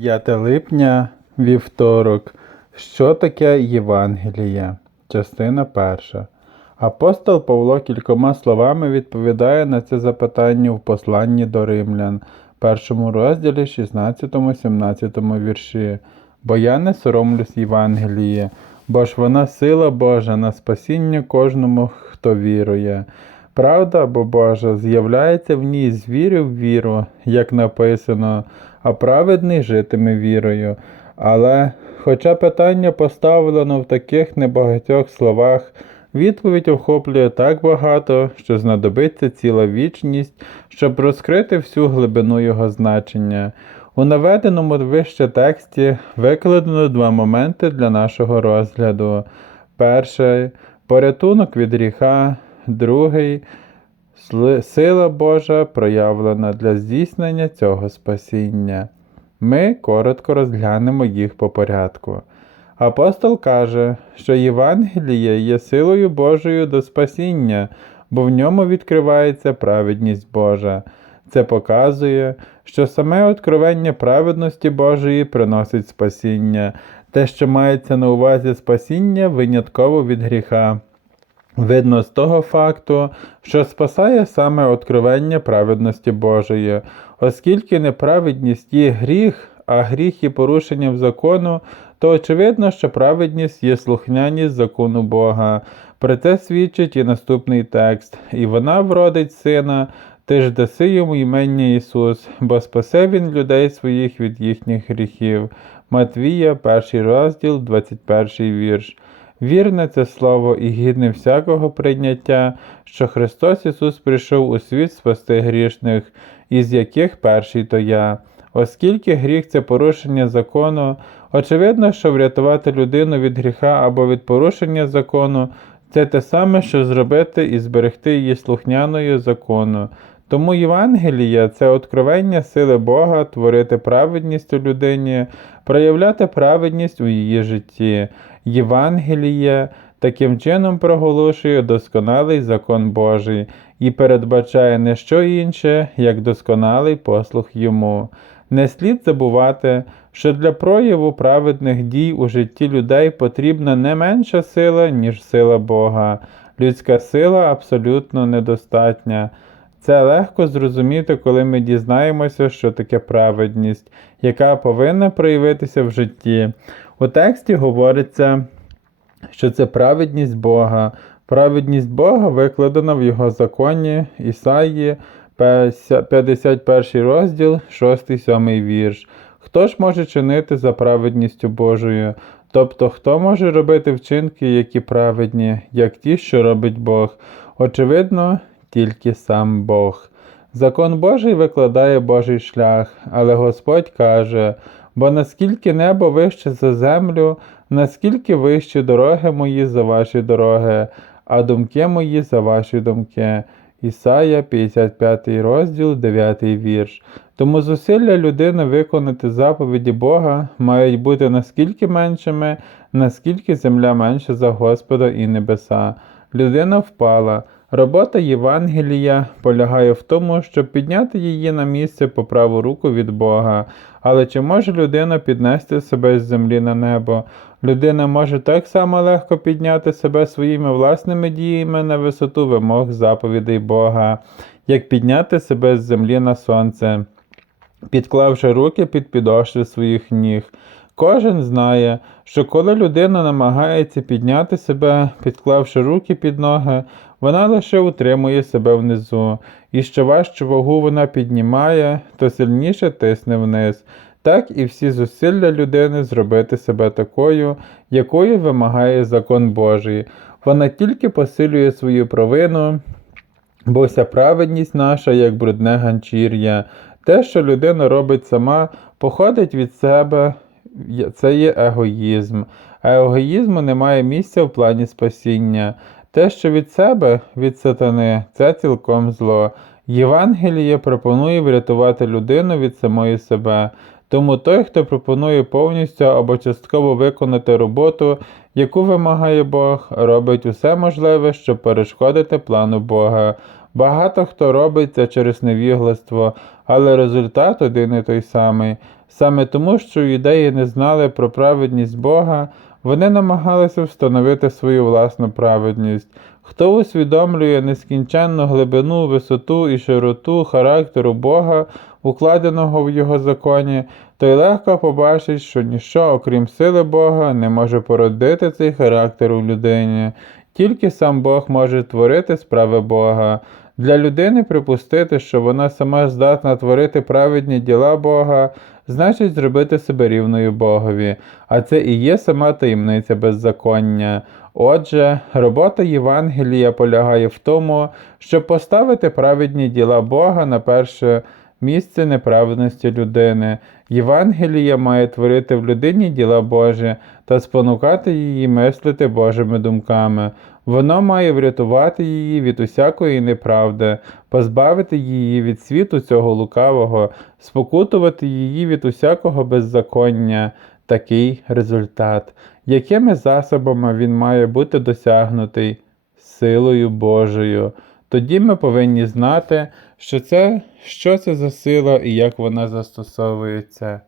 5 липня, вівторок. Що таке Євангеліє? Частина перша. Апостол Павло кількома словами відповідає на це запитання в посланні до римлян, першому розділі 16-17 вірші. Бо я не соромлюсь Євангелії, бо ж вона сила Божа на спасіння кожному, хто вірує. Правда бо Божа з'являється в ній з віри в віру, як написано, а праведний житиме вірою. Але, хоча питання поставлено в таких небагатьох словах, відповідь охоплює так багато, що знадобиться ціла вічність, щоб розкрити всю глибину його значення. У наведеному вище тексті викладено два моменти для нашого розгляду. Перший порятунок від гріха, другий сила Божа проявлена для здійснення цього спасіння. Ми коротко розглянемо їх по порядку. Апостол каже, що Євангеліє є силою Божою до спасіння, бо в ньому відкривається праведність Божа. Це показує, що саме откровення праведності Божої приносить спасіння, те, що мається на увазі спасіння, винятково від гріха. Видно з того факту, що спасає саме откровення праведності Божої, оскільки неправедність є гріх, а гріх є порушенням закону, то очевидно, що праведність є слухняність закону Бога. Про це свідчить і наступний текст. І вона вродить сина, ти ж даси йому імення Ісус, бо спасе він людей своїх від їхніх гріхів. Матвія, перший розділ, 21 вірш. Вірне це слово і гідне всякого прийняття, що Христос Ісус прийшов у світ спасти грішних, із яких перший то я. Оскільки гріх це порушення закону, очевидно, що врятувати людину від гріха або від порушення закону це те саме, що зробити і зберегти її слухняною закону. Тому Євангелія це откровення сили Бога творити праведність у людині, проявляти праведність у її житті. Євангеліє таким чином проголошує досконалий закон Божий і передбачає не що інше, як досконалий послух йому. Не слід забувати, що для прояву праведних дій у житті людей потрібна не менша сила, ніж сила Бога. Людська сила абсолютно недостатня. Це легко зрозуміти, коли ми дізнаємося, що таке праведність, яка повинна проявитися в житті. У тексті говориться, що це праведність Бога. Праведність Бога викладена в Його законі Ісаї, 51 розділ, 6-7 вірш. Хто ж може чинити за праведністю Божою? Тобто, хто може робити вчинки, які праведні, як ті, що робить Бог? Очевидно, тільки сам Бог. Закон Божий викладає Божий шлях, але Господь каже: бо наскільки небо вище за землю, наскільки вищі дороги мої за ваші дороги, а думки мої за ваші думки. Ісая, 55 розділ, 9 вірш. Тому зусилля людини виконати заповіді Бога мають бути наскільки меншими, наскільки земля менша за Господа і небеса. Людина впала. Робота Євангелія полягає в тому, щоб підняти її на місце по праву руку від Бога. Але чи може людина піднести себе з землі на небо? Людина може так само легко підняти себе своїми власними діями на висоту вимог заповідей Бога, як підняти себе з землі на сонце, підклавши руки під підошви своїх ніг. Кожен знає, що коли людина намагається підняти себе, підклавши руки під ноги, вона лише утримує себе внизу, і що важчу вагу вона піднімає, то сильніше тисне вниз. Так і всі зусилля людини зробити себе такою, якою вимагає закон Божий. Вона тільки посилює свою провину, бо вся праведність наша, як брудне ганчір'я. Те, що людина робить сама, походить від себе, це є егоїзм. А егоїзму немає місця в плані спасіння. Те, що від себе, від сатани, це цілком зло. Євангеліє пропонує врятувати людину від самої себе. Тому той, хто пропонує повністю або частково виконати роботу, яку вимагає Бог, робить усе можливе, щоб перешкодити плану Бога. Багато хто робить це через невігластво, але результат один і той самий. Саме тому, що юдеї не знали про праведність Бога, вони намагалися встановити свою власну праведність. Хто усвідомлює нескінченну глибину, висоту і широту характеру Бога, укладеного в Його законі, той легко побачить, що ніщо, окрім сили Бога, не може породити цей характер у людині. Тільки сам Бог може творити справи Бога. Для людини припустити, що вона сама здатна творити праведні діла Бога, значить зробити себе рівною Богові, а це і є сама таємниця беззаконня. Отже, робота Євангелія полягає в тому, щоб поставити праведні діла Бога на перше місце неправедності людини. Євангелія має творити в людині діла Божі та спонукати її мислити Божими думками. Воно має врятувати її від усякої неправди, позбавити її від світу цього лукавого, спокутувати її від усякого беззаконня. Такий результат. Якими засобами він має бути досягнутий? Силою Божою. Тоді ми повинні знати, що це, що це за сила і як вона застосовується.